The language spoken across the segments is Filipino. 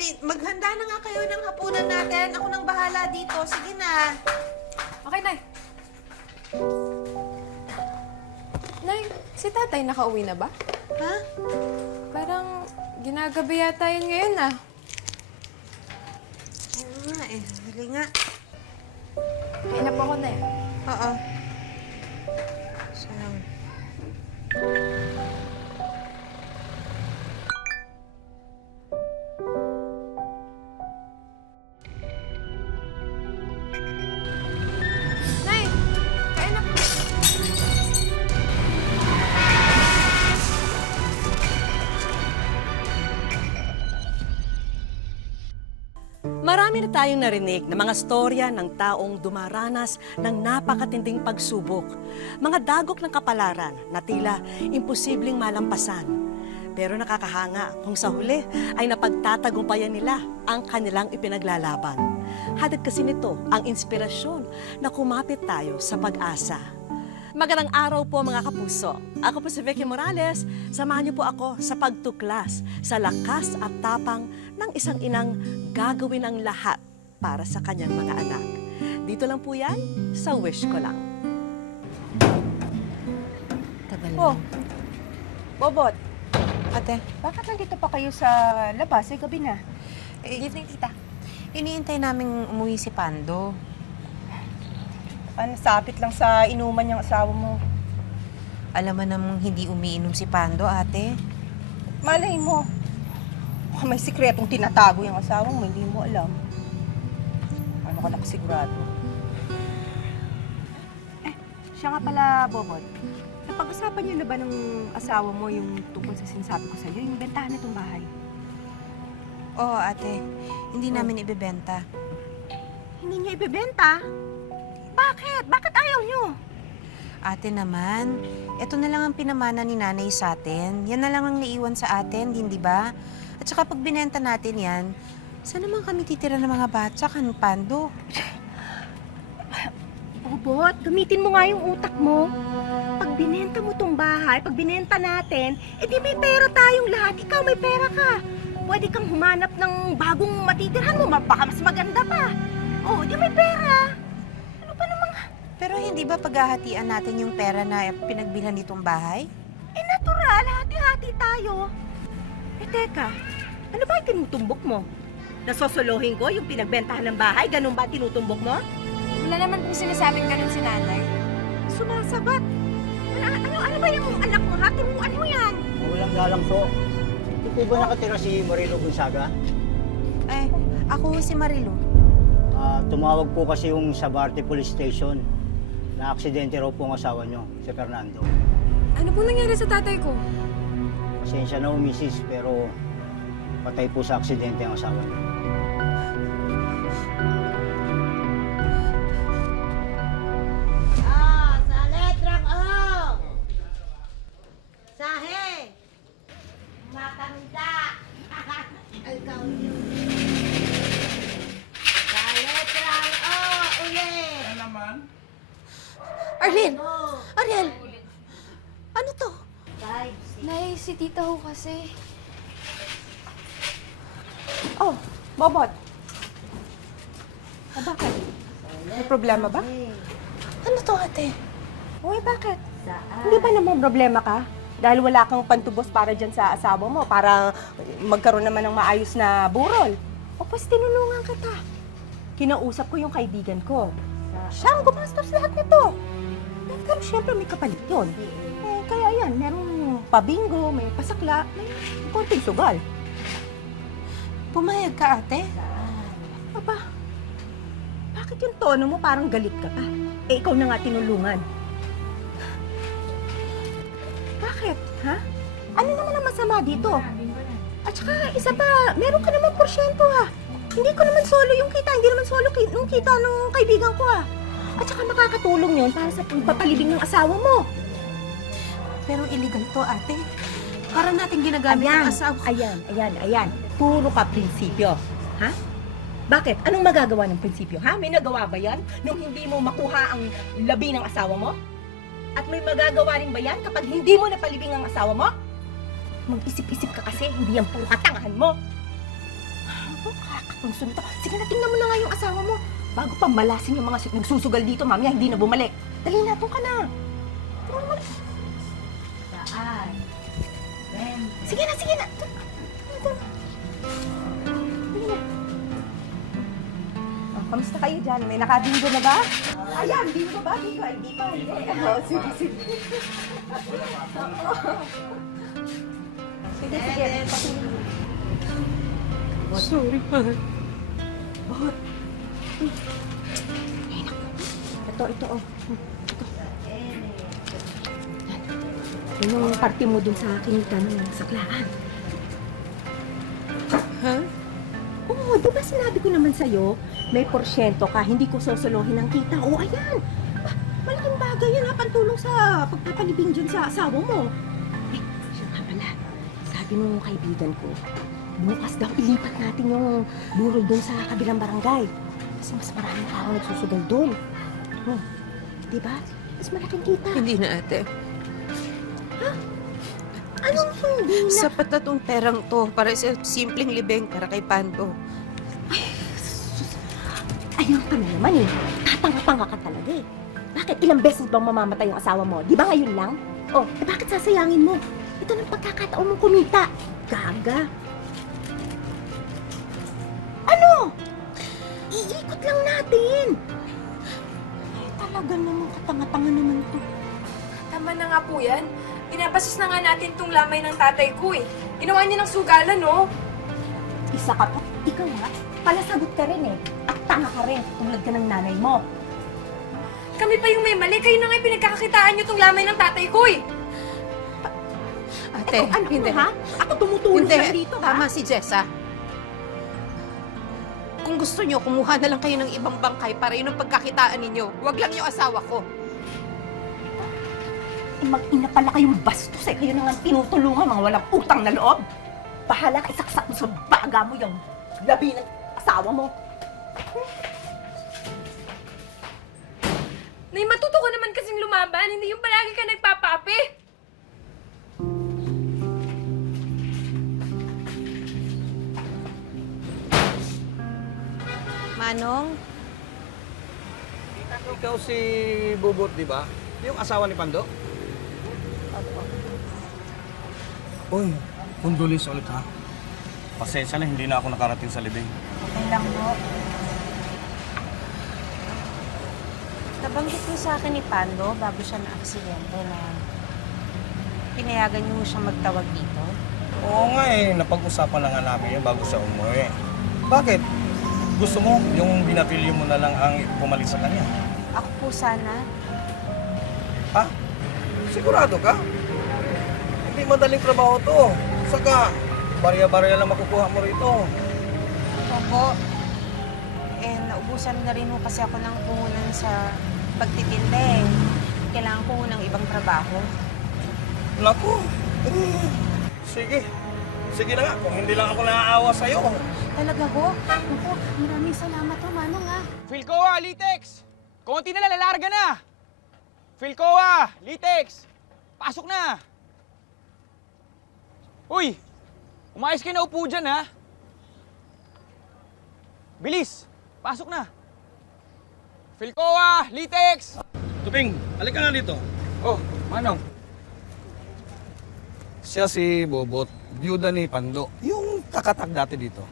Edi, maghanda na nga kayo ng hapunan natin. Ako nang bahala dito. Sige na. Okay, Nay. Nay, si tatay nakauwi na ba? Ha? Parang ginagabi yata yun ngayon ah. Oo nga eh. Hali nga. Kain na po ako, Nay. Oo. Sayang. Nay, kain na po. Marami na tayong narinig na mga storya ng taong dumaranas ng napakatinding pagsubok. Mga dagok ng kapalaran na tila imposibleng malampasan. Pero nakakahanga kung sa huli ay napagtatagumpayan nila ang kanilang ipinaglalaban. Hatid kasi nito ang inspirasyon na kumapit tayo sa pag-asa. Magandang araw po mga kapuso. Ako po si Vicky Morales. Samahan niyo po ako sa pagtuklas sa lakas at tapang ng isang inang gagawin ang lahat para sa kanyang mga anak. Dito lang po yan sa Wish Ko Lang. Tagal Oh, na. Bobot, Ate, bakit nandito pa kayo sa labas? Eh, gabi na. good evening, tita. Iniintay naming umuwi si Pando. Nasapit lang sa inuman yung asawa mo. Alam mo namang hindi umiinom si Pando, ate. Malay mo. Baka may sikretong tinatago yung asawa mo, hindi mo alam. Ano ka nakasigurado? Siya nga pala, Bobot. Napag-usapan niyo na ba ng asawa mo yung tungkol sa sinasabi ko sa'yo, yung bentahan nitong bahay? Oo, ate. Hindi namin ibebenta. Hindi niya ibebenta? Bakit? Bakit ayaw niyo? Ate naman, ito na lang ang pinamana ni nanay sa atin. Yan na lang ang naiwan sa atin, hindi ba? At saka pag binenta natin yan, saan naman kami titira ng mga bata, Pando? Bobot, gamitin mo nga yung utak mo. Pag binenta mo tong bahay, pag binenta natin, edi may pera tayong lahat. Ikaw may pera ka. Pwede kang humanap ng bagong matitirhan mo, baka mas maganda pa. Oh, di may pera. Ano pa namang... Pero hindi ba paghahatian natin yung pera na pinagbilhan nitong bahay? Eh, natural, hati-hati tayo. Eh, teka, ano ba yung tinutumbok mo? Nasosolohin ko yung pinagbentahan ng bahay? Ganun ba tinutumbok mo? Wala naman pong sinasabing ganun si nanay. Sumasabat. Ano ba yung anak mo, ha? Turuan mo yan. Walang galang po. Hindi po ba nakatira si Marilo Gonzaga? Eh, ako si Marilu. Tumawag po kasi yung Sabarte Police Station na aksidente raw po ang asawa nyo, si Fernando. Ano pong nangyari sa tatay ko? Pasensya na misis, pero patay po sa aksidente ang asawa nyo. Sa letrang O! Sahe! Matanda! Ikaw yun. Sa letrang O! Ulit! Ano naman? Arlene! O! Ariel! Ano to? 5, 6. Nay, si tita ho kasi. Oh, Bobot. Bakit? May problema ba? Ano to, ate? Uy, bakit? Saan? Hindi ba naman problema ka? Dahil wala kang pantubos para dyan sa asawa mo, para magkaroon naman ng maayos na burol. O, pues tinulungan kita. Kinausap ko yung kaibigan ko. Siya ang gumastos lahat nito. Pero syempre may kapalit yun. Eh, kaya yan, merong pabingo, may pasakla, may konting sugal. Pumayag ka, ate? Aba, bakit yung tono mo parang galit ka pa? Eh, ikaw na nga tinulungan. Bakit, ha? Ano naman ang masama dito? At saka, isa pa, meron ka naman porsyento, ha? Hindi ko naman solo yung kita, hindi naman solo yung kita ng kaibigan ko, ha? At saka makakatulong yun para sa pagpapalibing ng asawa mo. Pero illegal to, ate. Para natin ginagamit ang asawa. Ayan. Puro ka prinsipyo, ha? Bakit? Anong magagawa ng prinsipyo, ha? May nagawa ba yan nung hindi mo makuha ang labi ng asawa mo? At may magagawa rin ba yan kapag hindi mo napalibing ang asawa mo? Mag-isip-isip ka kasi, hindi yan puro katangahan mo. Naku, kakakungso nito. Sige na, tingnan mo na nga yung asawa mo. Bago pa malasin yung mga nagsusugal dito, mamaya hindi na bumalik. Dali na, doon ka na. Tingnan mo na. Saan? Sige na, sige na. Dali na. Oh, kamusta kayo dyan? May nakabingo na ba? Ayan, bingo ba? Bingo, hindi pa. Oh, sige, sige. Sige, sige. Sorry, mahal. Bahot. Ay, naku. Ito, oh. Ito. Yan yung parte mo dun sa kinita ng saklaan. Ha? Oo, di ba sinabi ko naman sa'yo, may porsyento ka, hindi ko sosolohin ang kita. Oo, ayan. Malaking bagay yan ha, pantulong sa pagpapalibing dyan sa asawa mo. Eh, siya nga pala, sabi nung kaibigan ko, bukas daw ilipat natin yung burol dun sa kabilang barangay. Kasi mas maraming tao nagsusugal dun. Di ba? Mas malaking kita. Hindi na, ate. Anong hindi na? Sapat na tong perang to para sa simpleng libeng para kay Pando. Ayun ka na naman eh. Tatanga-tanga ka talaga eh. Bakit ilang beses bang mamamatay yung asawa mo? Di ba ngayon lang? Oh, eh bakit sasayangin mo? Ito ng pagkakataon mong kumita. Gaga. Ano? Iikot lang natin. Ay, talaga naman katanga-tanga naman to. Tama na nga po yan. Pinapasos na nga natin tong lamay ng tatay ko eh. Ginawa niya ng sugalan, no? Isa ka pa. Ikaw nga, palasagot ka rin eh. At tanga ka rin, tulad ka ng nanay mo. Kami pa yung may mali. Kayo na nga yung pinagkakakitaan niyo tong lamay ng tatay ko eh. Ate, Ano hindi. ha? Ako tumutulong Hindi, lang dito, ha? tama si Jessa. Kung gusto nyo, kumuha na lang kayo ng ibang bangkay para yun ang pagkakitaan ninyo. Huwag lang yung asawa ko. Eh, mag-ina pala kayong bastos eh. Kayo na nga tinutulungan, mga walang utang na loob. Bahala ka, isaksak mo sa baga mo yung labi ng asawa mo. Nay, matuto ka naman kasing lumaban. Hindi yung palagi ka nagpapaapi. Manong, Ikaw si Bubot, di ba? Yung asawa ni Pando? Uy, kundulis ulit ha. Pasensya na, hindi na ako nakarating sa libing. okay lang po. Nabanggit mo sa akin ni Pando bago siya na-aksidente na pinayagan niyo siyang magtawag dito. Oo nga eh, napag-usapan na nga namin yun bago siya umuwi. Bakit? Gusto mo yung binatilyo mo na lang ang pumalit sa kanya? Ako po sana. Ha? Sigurado ka? Hindi madaling trabaho to. Saka, barya-barya lang makukuha mo rito. Opo. Eh, naubusan na rin ho kasi ako ng puhunan sa pagtitinda eh. Kailangan ko ho ng ibang trabaho. Naku. Sige. Sige na nga, kung hindi lang ako naaawa sa'yo. Talaga ho? Opo, maraming salamat ho, Manong ah. Philcoa, Litex! Konti na lang, lalarga na! Philcoa, Litex! Pasok na! Uy! Umayos kayo na upo dyan, ha? Bilis! Pasok na! Philcoa, Litex! Tuping, halika nga dito. Oh, Manong. Siya si Bobot, byuda ni Pando. Yung kakatag dati dito.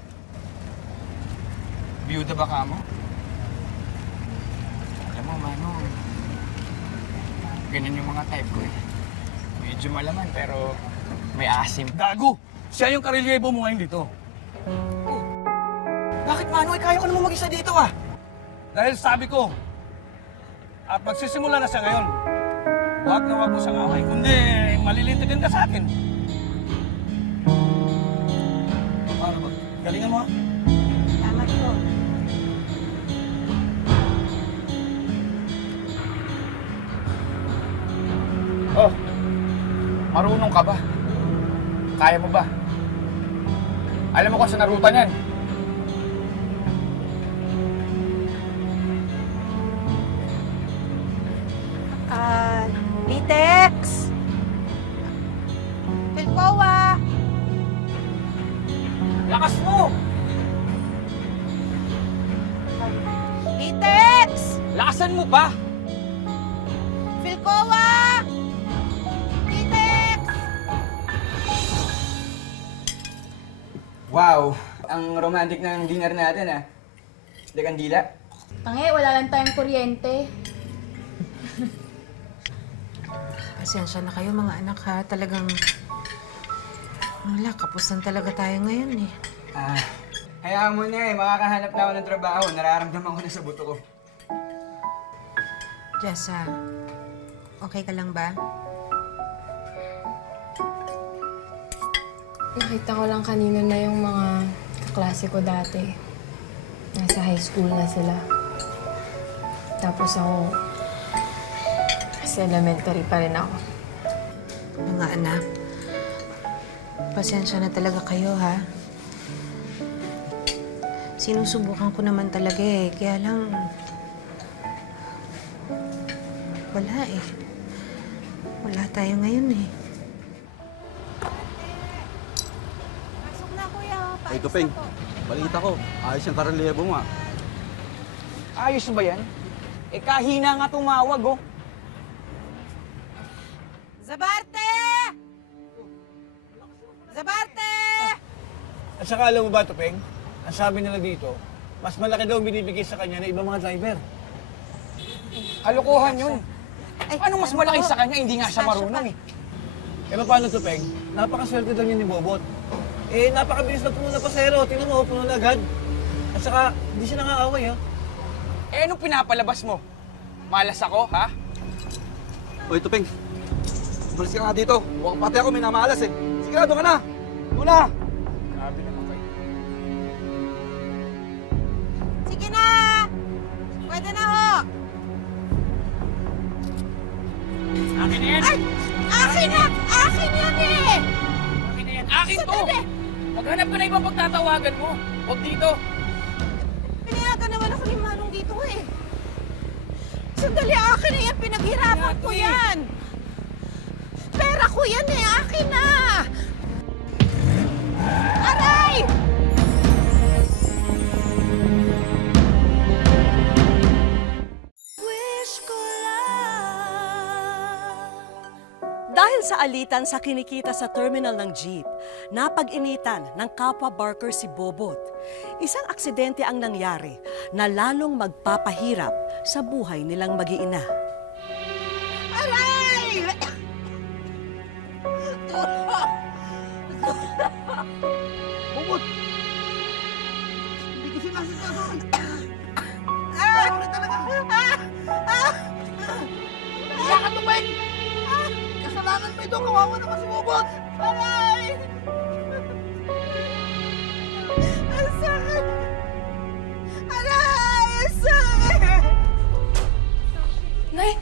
Biyuda ba ka mo? Alam mo, Manong, ganyan yung mga type ko eh. Medyo malaman pero may asim. Gago! Siya yung karelyebo mo ngayon dito. Bakit, Manong? Eh, kaya ko naman mag-isa dito ah! Dahil sabi ko, at magsisimula na siya ngayon, huwag na huwag mo siyang away, kundi malilintigan ka sa akin. Para ba? Galingan mo ha? Salamat po. Oh, marunong ka ba? Kaya mo ba? Alam mo kung saan narutan yan? Litex! Philcoa! Lakas mo! Tingnan mo ba? Philcoa! Titex! Wow, ang romantic ng dinner natin ah. De kandila. Tange, wala lang tayong kuryente. Pasensya na kayo mga anak ha. Talagang... Wala, kapusan talaga tayo ngayon eh. Hayaan mo na makakahanap na ako ng trabaho. Nararamdaman ko na sa buto ko. Jessa, okay ka lang ba? Nakita ko lang kanina na yung mga kaklase ko dati. Nasa high school na sila. Tapos ako, sa elementary pa rin ako. Mga anak, pasensya na talaga kayo ha. Sinusubukan ko naman talaga eh, kaya lang... Wala eh. Wala tayo ngayon eh. Pasok na, kuya. Ay, Tupeng, balita ko, ayos yung karelyebo mo ah. Ayos ba yan? Eh kahina nga tumawag oh. Zabarte! Zabarte! At saka alam mo ba, Tupeng, ang sabi nila dito, mas malaki daw ang binibigay sa kanya ng ibang mga driver. Kalokohan yun. Ano mas malaki sa kanya? Hindi nga siya marunong eh. Eh, paano, Tupeng? Napakaswerte daw niya ni Bobot. Eh, napakabilis na puno na pasero. Tingnan mo, puno na agad. At saka, hindi siya nangaaway, ha? Eh anong pinapalabas mo? Malas ako, ha? Oy, Tupeng. Umalis ka nga dito. Mukhang pati ako may namalas eh. Sigurado ka na. Muna! Grabe naman kayo. Sige na! Pwede na ho! Akin na yan! Ay! Akin na! Akin yan eh! Akin na yan! Akin to! Maghanap ka na ibang pagtatawagan mo. Huwag dito. Pinayagan naman ako ni Manong dito eh. Sandali, akin na yan. Pinaghirapan ko yan. Pera ko yan eh. Akin na! Aray! Dahil sa alitan sa kinikita sa terminal ng jeep, napag-initan ng kapwa barker si Bobot. Isang aksidente ang nangyari na lalong magpapahirap sa buhay nilang mag-iina. Aray! Bobot! Hindi ko sinasikaso. Sorry talaga. Kaya ka, Tupeng! Kasalanan mo ito. Kawawa naman si Bobot. Aray! Ang sakit! Aray! Ang sakit! Nay!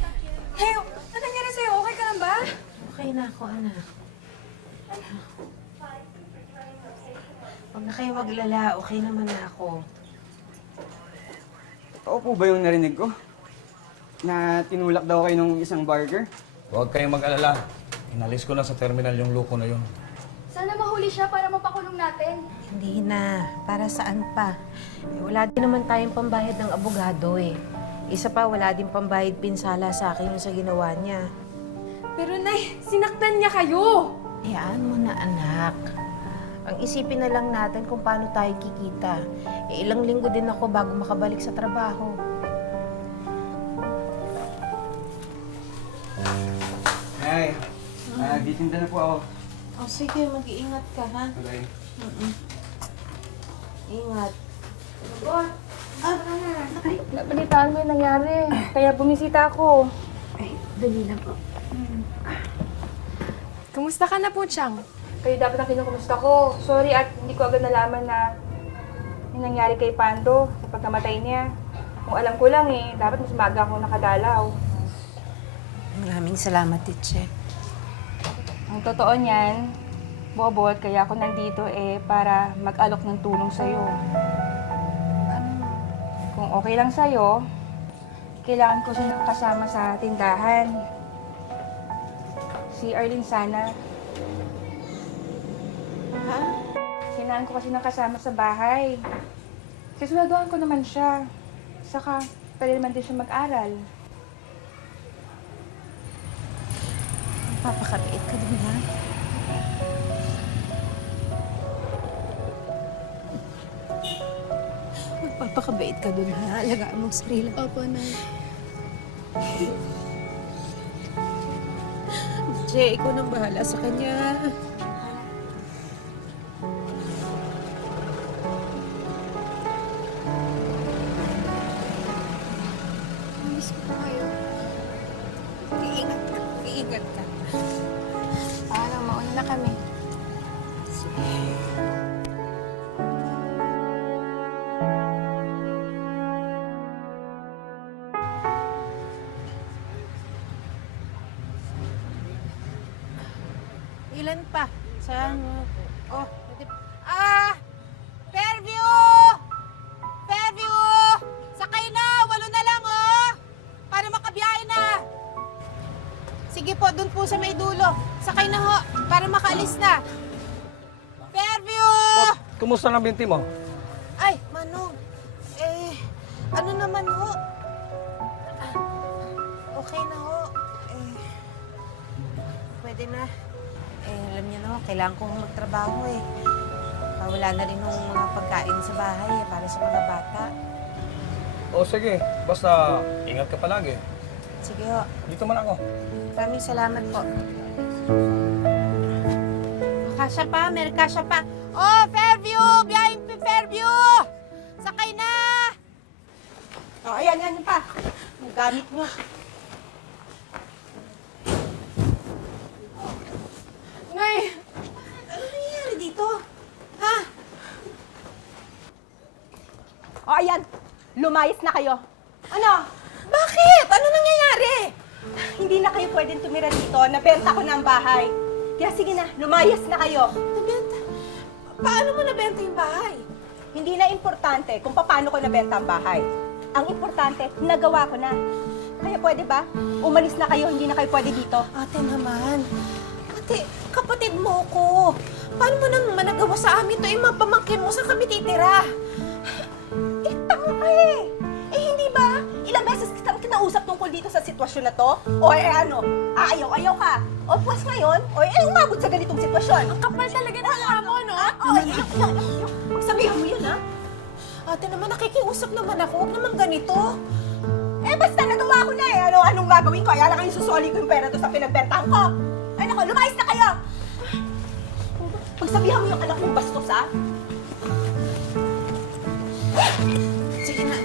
Nay! Ano nangyari sa'yo? Okay ka lang ba? Okay na ako, anak. Huwag na kayo maglala, okay naman na ako. Totoo po ba yung narinig ko? Na tinulak daw kayo ng isang barker? Huwag kayong mag-alala. Inalis ko na sa terminal yung loko na yun. Sana mahuli siya para mapakulong natin. Hindi na. Para saan pa? Eh, wala din naman tayong pambayad ng abogado eh. Isa pa, wala din pambayad pinsala sa akin yung sa ginawa niya. Pero Nay, sinaktan niya kayo! Hayaan mo na, anak. Ang isipin na lang natin kung paano tayo kikita. Eh, ilang linggo din ako bago makabalik sa trabaho. Ay, nagtitinda na po ako. Oh, sige, mag-iingat ka, ha? Okay. Ingat. Balitaan mo yung nangyari. Kaya bumisita ako. Dali lang po. Kumusta ka na po, Chang? Kayo dapat ang kinukumusta ko. Sorry at hindi ko agad nalaman na yung nangyari kay Pando sa pagkamatay niya. Kung alam ko lang eh, dapat mas maaga ako nakadalaw. Maraming salamat, Titche. Ang totoo niyan, Bobot, kaya ako nandito eh para mag-alok ng tulong sa'yo. Kung okay lang sa'yo, kailangan ko siya kasama sa tindahan. Si Arlene sana. Ha? Kailangan ko kasi ng kasama sa bahay. Sisunduan ko naman siya. Saka, pwede naman din siya mag-aral. Papakabait ka dun, ha? Magpapakabait ka dun, ha? Alagaan mo ang sarili. Opo, Nay. Jay, ikaw nang bahala sa kanya. Miss ko pa kayo. Iingat ka. Iingat ka. Parang mauna na kami. Ilan pa? Saan? Oh, Fairview! Fairview! Sakay na! 8 na lang, oh! Para makabiyahe na! Sige po, dun po sa may dulo. Sakay na ho, para makaalis na. Fairview! Kumusta na binti mo? Ay, Manong. Ano naman ho? Okay na ho. pwede na. Alam niyo na, kailangan kong magtrabaho eh. Wala na rin ng mga pagkain sa bahay para sa mga bata. O sige, basta ingat ka palagi. Sige ho. Dito man ako. Maraming salamat po. Kasya pa, may kasya pa. Oh, Fairview! Biyahing Fairview! Sakay na! Oh, ayan, yan pa. Ang gamit mo. Nay! Ano nangyayari dito? Ha? O ayan, lumayas na kayo. Ano? Bakit? Ano nangyayari? Hindi na kayo pwedeng tumira dito. Nabenta ko na ang bahay. Kaya sige na, lumayas na kayo. Nabenta? Paano mo nabenta yung bahay? Hindi na importante kung paano ko nabenta ang bahay. Ang importante, nagawa ko na. Kaya pwede ba? Umalis na kayo, hindi na kayo pwede dito. Ate naman. Ate, kapatid mo ko. Paano mo naman nagawa sa amin to? Mga pamangkin mo, saan kami titira? Tanga ka eh! Eh hindi ba? Ilang beses kitang kinausap tungkol dito sa sitwasyon na to? O ano? Ayaw ka? O pues ngayon? O umabot sa ganitong sitwasyon? Ang kapal talaga ng amo, no? Sabihan mo yun, ha? Ate naman, nakikiusap naman ako. Huwag naman ganito. Eh basta nagawa ko na eh. Anong gagawin ko? Kaya lang kayo susoli ko yung pera to sa pinagbentahan ko. Ay nako, lumayas na kayo! Pagsabihan mo yung anak mong bastos, ha? Sige na.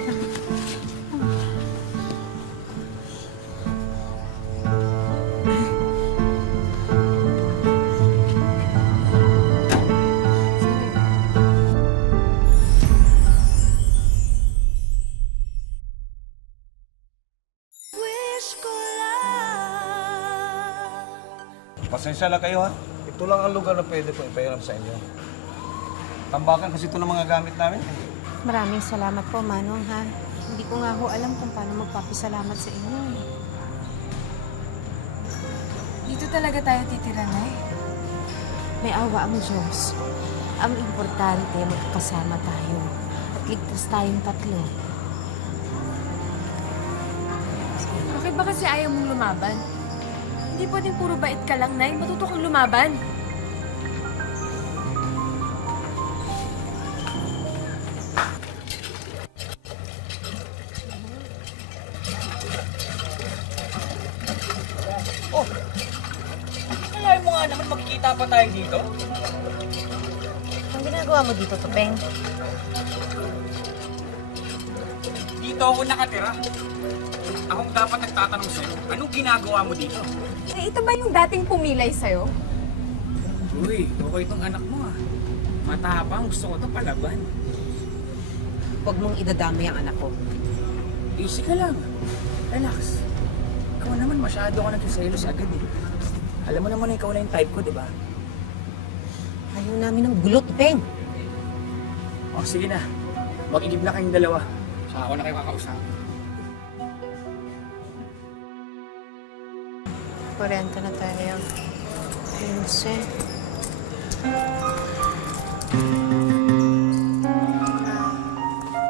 Pasensya lang kayo ha. Ito lang ang lugar na pwede ko ipahiram sa inyo. Tambakan kasi ito ng mga gamit namin. Maraming salamat po, Manong, ha? Hindi ko nga ho alam kung paano magpapasalamat sa inyo. Dito talaga tayo titira, Nay. May awa ang Diyos. Ang importante, magkakasama tayo. At ligtas tayong tatlo. Bakit ba kasi ayaw mong lumaban? Hindi pwedeng puro bait ka lang, Nay. Matuto kang lumaban. Kaya mo nga naman magkikita pa tayo dito. Ang ginagawa mo dito, Tupeng? Dito ako nakatira. Akong dapat nagtatanong sa'yo, anong ginagawa mo dito? Eh, ito ba yung dating pumilay sa'yo? Uy, okay itong anak mo ah. Matapang, gusto ko ito palaban. Huwag mong idadamay ang anak ko. Easy ka lang. Relax. Ikaw naman masyado ka nagsiselos agad eh. Alam mo naman na ikaw na yung type ko, di ba? Ayaw namin ng gulo, Tupeng. O sige na, mag-igib na kayong dalawa. Saka ako na kayo kakausap. 40 na tayo. 15.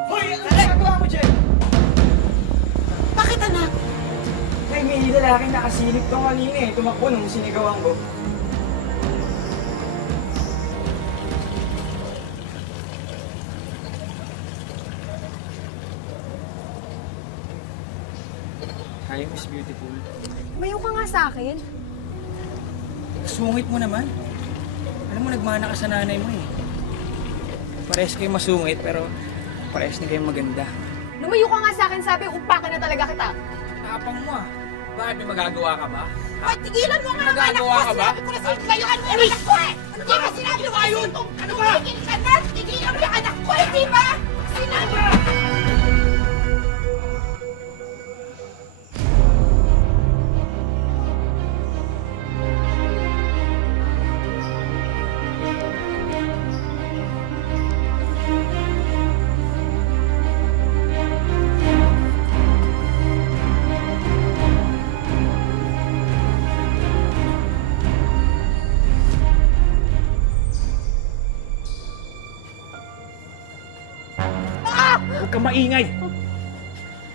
Hoy! Ano ginagawa mo dyan? lalaki nakasilip to kanina eh. Tumakbo nung sinigawan ko. Hi, Miss Beautiful. Mayo ka nga sa akin. Sungit mo naman. Alam mo, nagmana ka sa nanay mo eh. Parehas kayo masungit, pero parehas na kayo maganda. Lumayo ka nga sa akin, sabi, upakan na talaga kita. Tapang mo ah. Bakit may magagawa ka ba? Ay, tigilan mo nga ang anak Magagawa ko! ka ba? Sinabi ko na sa'yo, layuan mo yung anak ko eh! Hindi ba sinabi mo kasi kung tumigil ka na, tigilan mo yung anak ko, hindi ba? Sinabi mo! Huwag kang maingay!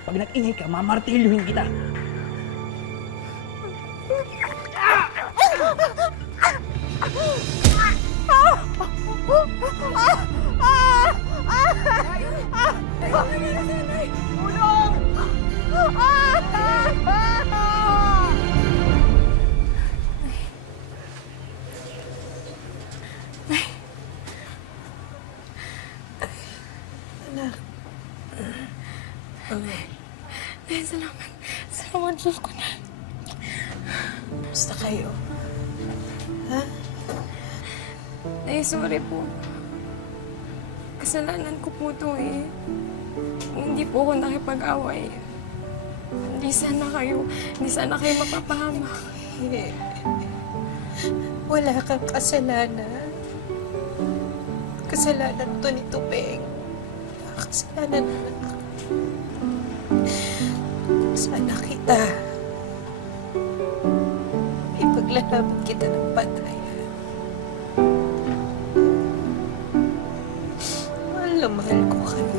Pag nag-ingay ka, mamartilyuhin kita. Salamat. Salamat, Diyos ko na. Basta kayo. Ay, sorry po. Kasalanan ko po to eh. Hindi po ako nakipag-away. Hindi sana kayo mapapahama. Eh, wala kang kasalanan. Kasalanan to ni Tupeng. Kasalanan na ako. Sana kita. Ipaglalaban kita ng patayan. Mahal na mahal ko kayo.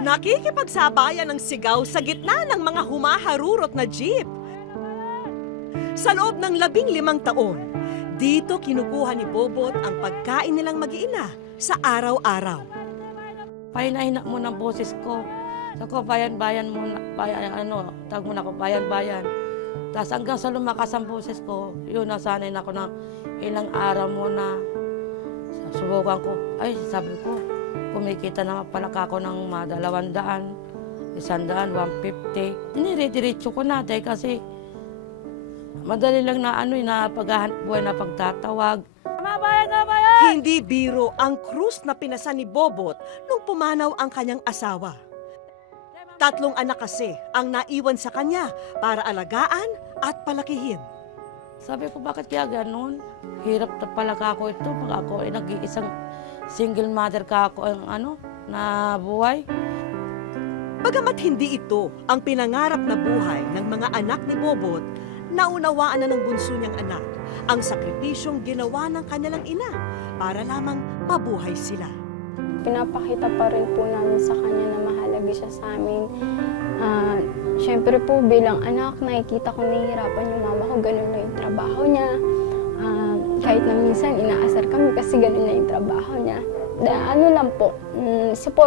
Nakikipagsabayan ng sigaw sa gitna ng mga humaharurot na jeep. Sa loob ng 15 taon, dito kinukuha ni Bobot ang pagkain nilang mag-iina sa araw-araw. Pahina-hina mo ng boses ko. Sabi ko, bayan-bayan muna, tag muna ko, bayan-bayan. Tapos hanggang sa lumakas ang boses ko, yun, nasanay na ako ng ilang araw muna. Subukan ko, ay, sabi ko, kumikita na pala ako ng 200, 100, 150. Dinire-diretso ko na dahil kasi madali lang na na paghahanap buhay na pagtatawag. Hindi biro ang krus na pinasa ni Bobot nung pumanaw ang kanyang asawa. 3 anak kasi ang naiwan sa kanya para alagaan at palakihin. Sabi ko, bakit kaya ganun? Hirap na pala ako ito. Pag ako ay nag-iisang single mother ka ako ang na buhay. Bagamat hindi ito ang pinangarap na buhay ng mga anak ni Bobot, naunawaan na ng bunso niyang anak ang sakripisyong ginawa ng kanilang ina para lamang mabuhay sila. Pinapakita pa rin po namin sa kanya na mahalaga siya sa amin. Siyempre po bilang anak, nakikita ko nahihirapan yung mama ko, ganun na yung trabaho niya. Kahit na minsan inaasar kami kasi ganun na yung trabaho niya. Ano lang po,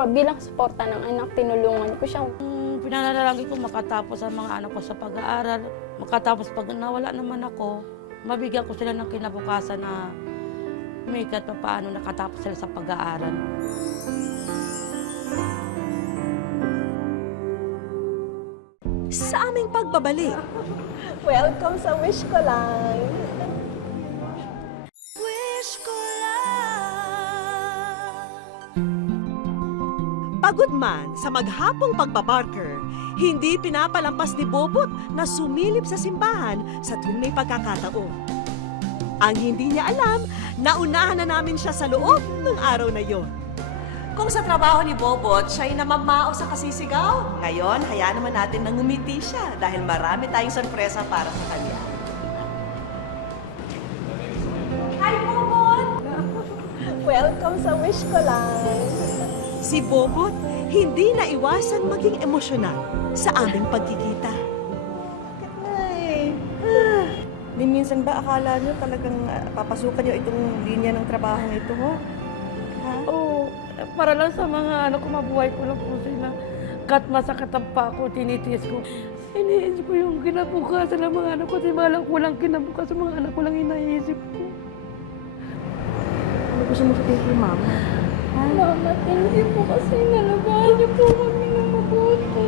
bilang suporta ng anak, tinulungan ko siya. Pinanalangin ko makatapos ang mga anak ko sa pag-aaral. Makatapos pag nawala naman ako, mabigyan ko sila ng kinabukasan na umikat pa paano nakatapos sila sa pag-aaral. Sa aming pagbabalik, Welcome sa Wish Ko Lang. pagod man sa maghapong pagbabarker, hindi pinapalampas ni Bobot na sumilip sa simbahan sa tuwing may pagkakataon. Ang hindi niya alam, naunahan na namin siya sa loob ng araw na yon. Kung sa trabaho ni Bobot, siya'y namamao sa kasisigaw. Ngayon, hayaan naman natin na ngumiti siya dahil marami tayong sorpresa para sa kanya. Hi, Bobot! Welcome sa wish ko lang. Si Bobot, hindi naiwasang maging emosyonal sa aming pagkikita. Di minsan ba akala nyo talagang papasukan nyo itong linya ng trabaho nito, ho? Oo, para lang sa mga ko, mabuhay ko lang po sila. Kahit masakit ang pa ako, tinitiis ko. Iniisip ko yung kinabukasan ng mga anak ko. Di ba lang kulang kinabukasan ng mga anak ko lang iniisip ko. Ano gusto mo sabihin kay mama? Mama, thank you po kasi nalabahan niyo po kami ng mabuti.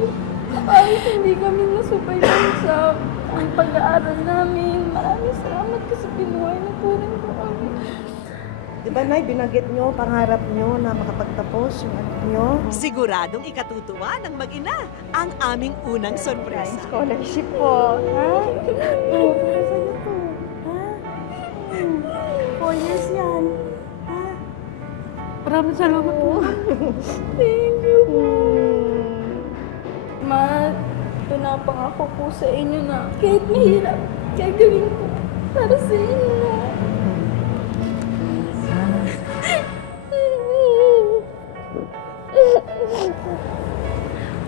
Kahit hindi kami nasubay lang sa ang pag-aaral namin. Maraming salamat kasi binuhay na po rin po kami. Di ba, Nay, binanggit nyo, pangarap nyo na makapagtapos yung anak nyo? Siguradong ikatutuwa ng mag-ina ang aming unang sorpresa. Scholarship po, ha? Oo, para sa'yo to. Ha? 4 years yan. Ha? Maraming salamat po. Thank you po. Ma, pinapangako po sa inyo na kahit mahirap, gagawin ko para sa inyo.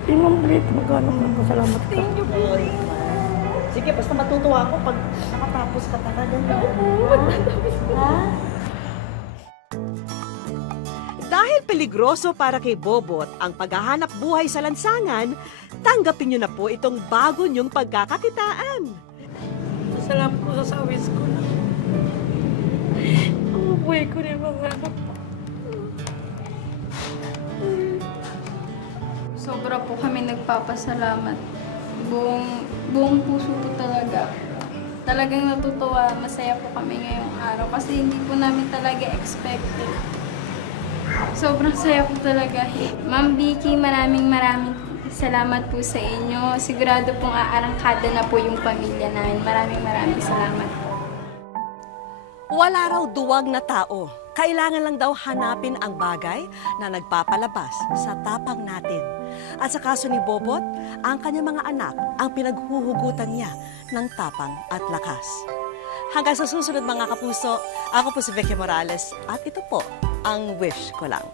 Hindi mo mabit, magkano po. Salamat ka. Thank you po. Sige, basta matutuwa ako pag nakatapos ka talaga. Dahil peligroso para kay Bobot ang paghahanap buhay sa lansangan, tanggapin niyo na po itong bago niyong pagkakakitaan. Salamat po sa sawis ko na. Ang buhay ko rin mga anak ko. Sobra po kami nagpapasalamat. Buong puso po talaga. Talagang natutuwa, masaya po kami ngayong araw kasi hindi po namin talaga expected. Sobrang saya po talaga. Ma'am Vicky, maraming salamat po sa inyo. Sigurado pong aarangkada na po yung pamilya namin. Maraming salamat po. Wala raw duwag na tao. Kailangan lang daw hanapin ang bagay na nagpapalabas sa tapang natin. At sa kaso ni Bobot, ang kanyang mga anak ang pinaghuhugutan niya ng tapang at lakas. Hanggang sa susunod mga kapuso, ako po si Vicky Morales at ito po ang Wish Ko Lang.